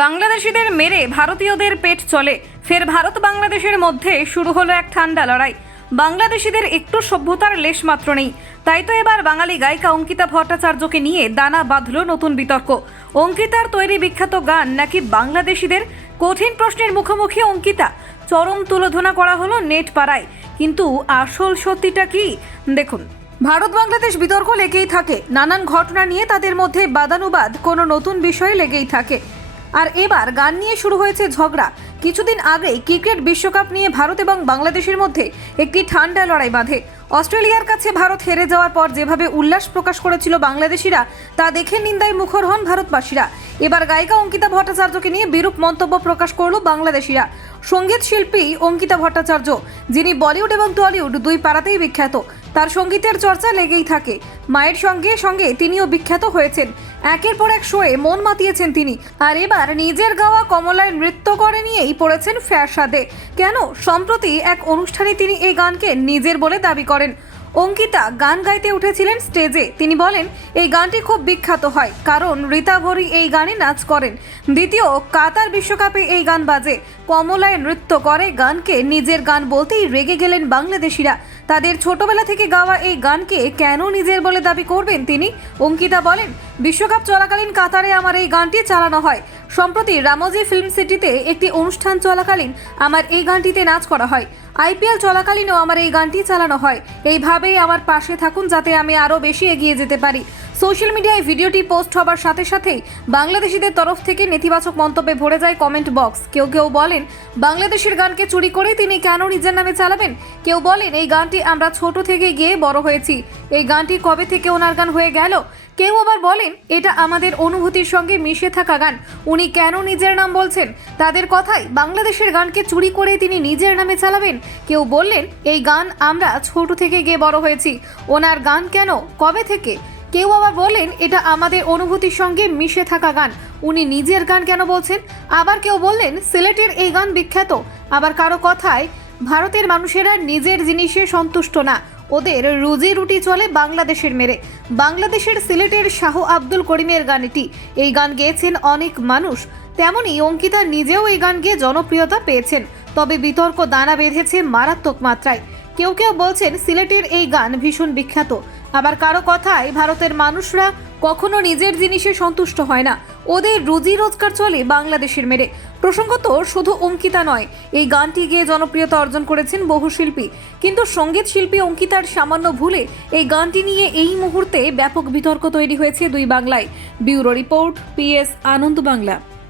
বাংলাদেশিদের মেরে ভারতীয়দের পেট চলে। ফের ভারত বাংলাদেশের মধ্যে শুরু হলো এক ঠান্ডা লড়াই। বাংলাদেশিদের একটু সভ্যতার লেশ মাত্র নেই। তাই তো এবার বাঙালি গায়িকা অঙ্কিতা ভট্টাচার্যকে নিয়ে দানা বাঁধল নতুন বিতর্ক। অঙ্কিতার তৈরি বিখ্যাত গান নাকি বাংলাদেশিদের? কঠিন প্রশ্নের মুখোমুখি অঙ্কিতা। চরম তুলোধনা করা হলো নেট পাড়ায় কিন্তু আসল সত্যিটা কি? দেখুন। ভারত বাংলাদেশ বিতর্ক লেগেই থাকে। নানান ঘটনা নিয়ে তাদের মধ্যে বাদানুবাদ। কোনো নতুন বিষয় লেগেই থাকে। আর এবার গান নিয়ে শুরু হয়েছে ঝগড়া। কিছুদিন আগেই ক্রিকেট বিশ্বকাপ নিয়ে ভারত এবং বাংলাদেশের মধ্যে একটি ঠান্ডা লড়াই বাঁধে। অস্ট্রেলিয়ার কাছে ভারত হেরে যাওয়ার পর যেভাবে উল্লাস প্রকাশ করেছিল বাংলাদেশিরা, তা দেখে নিন্দায় মুখর হন ভারতবাসীরা। এবার গায়িকা অঙ্কিতা ভট্টাচার্যকে নিয়ে বিরূপ মন্তব্য প্রকাশ করল বাংলাদেশিরা। সংগীত শিল্পী অঙ্কিতা ভট্টাচার্য, যিনি বলিউড এবং টলিউড দুই পাড়াতেই বিখ্যাত। তার সঙ্গীতের চর্চা লেগেই থাকে। মায়ের সঙ্গে সঙ্গে তিনিও বিখ্যাত হয়েছেন। একের পর এক শোয়ে মন মাতিয়েছেন তিনি। আর এবার নিজের গাওয়া কমলায় নৃত্য করে নিয়েই পড়েছেন ফ্যাসাদে কেন? সম্প্রতি এক অনুষ্ঠানে তিনি এই গানকে নিজের বলে দাবি করেন। অঙ্কিতা গান গাইতে উঠেছিলেন স্টেজে। তিনি বলেন, এই গানটি খুব বিখ্যাত হয়, কারণ রীতা ভরি এই গানে নাচ করেন। দ্বিতীয়, কাতার বিশ্বকাপে এই গান বাজে। কমলায় নৃত্য করে গানকে, নিজের গান বলতেই রেগে গেলেন বাংলাদেশিরা। তাদের ছোটবেলা থেকে গাওয়া এই গানকে কেন নিজের বলে দাবি করবেন তিনি? অঙ্কিতা বলেন, বিশ্বকাপ চলাকালীন কাতারে আমার এই গানটি চালানো হয়। সম্প্রতি রামজি ফিল্ম সিটিতে একটি অনুষ্ঠান চলাকালীন আমার এই গানটিতে নাচ করা হয়। আইপিএল চলাকালীনও আমার এই গানটি চালানো হয়। এইভাবেই আমার পাশে থাকুন যাতে আমি আরও বেশি এগিয়ে যেতে পারি। সোশ্যাল মিডিয়ায় ভিডিওটি পোস্ট হবার সাথে সাথেই বাংলাদেশিদের তরফ থেকে নেতিবাচক মন্তব্যে ভরে যায় কমেন্ট বক্স। কেউ কেউ বলেন, বাংলাদেশের গানকে চুরি করে তিনি কেন নিজের নামে চালাবেন? কেউ বলেন, এই গানটি আমরা ছোট থেকে গিয়ে বড় হয়েছি। এই গানটি কবে থেকে ওনার গান হয়ে গেল? কেউ আবার বলেন, এটা আমাদের অনুভূতির সঙ্গে মিশে থাকা গান। উনি কেন নিজের নাম বলছেন? তাদের কথাই, বাংলাদেশের গানকে চুরি করে তিনি নিজের নামে চালাবেন? কেউ বললেন, এই গান আমরা ছোট থেকে গিয়ে বড় হয়েছি। ওনার গান কেন? কবে থেকে? কেউ আবার বলেন এটা আমাদের অনুভূতির সঙ্গে মিশে থাকা গান। উনি নিজের গান কেন বলছেন? আবার কেউ বললেন, সিলেটের এই গান বিখ্যাত। আবার কারও কথায়, ভারতের মানুষেরা নিজের জিনিসে সন্তুষ্ট না। ওদের রুজি রুটি চলে বাংলাদেশের মেরে। বাংলাদেশের সিলেটের শাহ আব্দুল করিমের গান এটি এই গান গেয়েছেন অনেক মানুষ। তেমনই অঙ্কিতা নিজেও এই গান গেয়ে জনপ্রিয়তা পেয়েছেন। তবে বিতর্ক দানা বেঁধেছে মারাত্মক মাত্রায়। কেউ কেউ বলছেন সিলেটের এই গান ভীষণ বিখ্যাত। আবার কারও কথায় ভারতের মানুষরা কখনো নিজের জিনিসে সন্তুষ্ট হয় না। ওদের রুজি রোজগার চলে বাংলাদেশের মেরে। প্রসঙ্গত শুধু অঙ্কিতা নয়, এই গানটি গিয়ে জনপ্রিয়তা অর্জন করেছেন বহু শিল্পী। কিন্তু সংগীত শিল্পী অঙ্কিতার সামান্য ভুলে এই গানটি নিয়ে এই মুহূর্তে ব্যাপক বিতর্ক তৈরি হয়েছে দুই বাংলায়। Bureau report, PS Ananda Bangla.